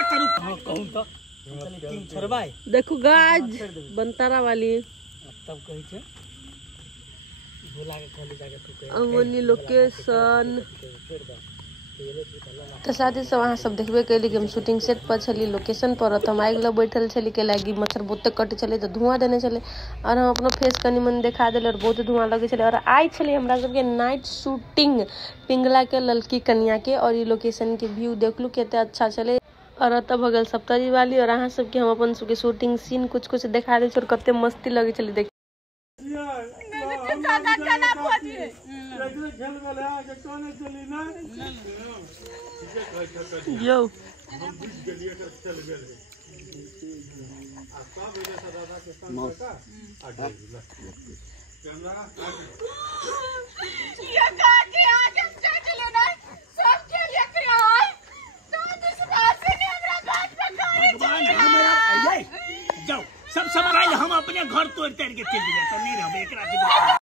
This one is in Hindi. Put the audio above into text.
क्या करूं कहूं तो तीन छोड़बाई देखो गाज बनतारा वाली तब कहि छे भुला के कहली जाके तू कह अंगनी लोकेशन तो साथी सब अहाँ सब देखबे कैली कि हम शूटिंग सेट पर छली लोकेशन पर तो हम आगि लग बैठल छली के लागी मच्छर बहुते कट चले तो धुआं देने चले और हम अपना फेस कनी मन दिखा दिले और बहुत धुआं लगे चले और आई छली हमरा सबके नाइट शूटिंग पिंगला के ललकी कन्या के और ये लोकेशन के व्यू देखलू केते अच्छा चले और तब भगल सप्तरी वाली और अहाँ सबके हम अपन सबके शूटिंग सीन कुछ कुछ दिखा दे और कते मस्ती लगे चली देख यो जाओ सब सब हम अपने घर तोड़ के चल जाए तो नहीं रहे एकरा से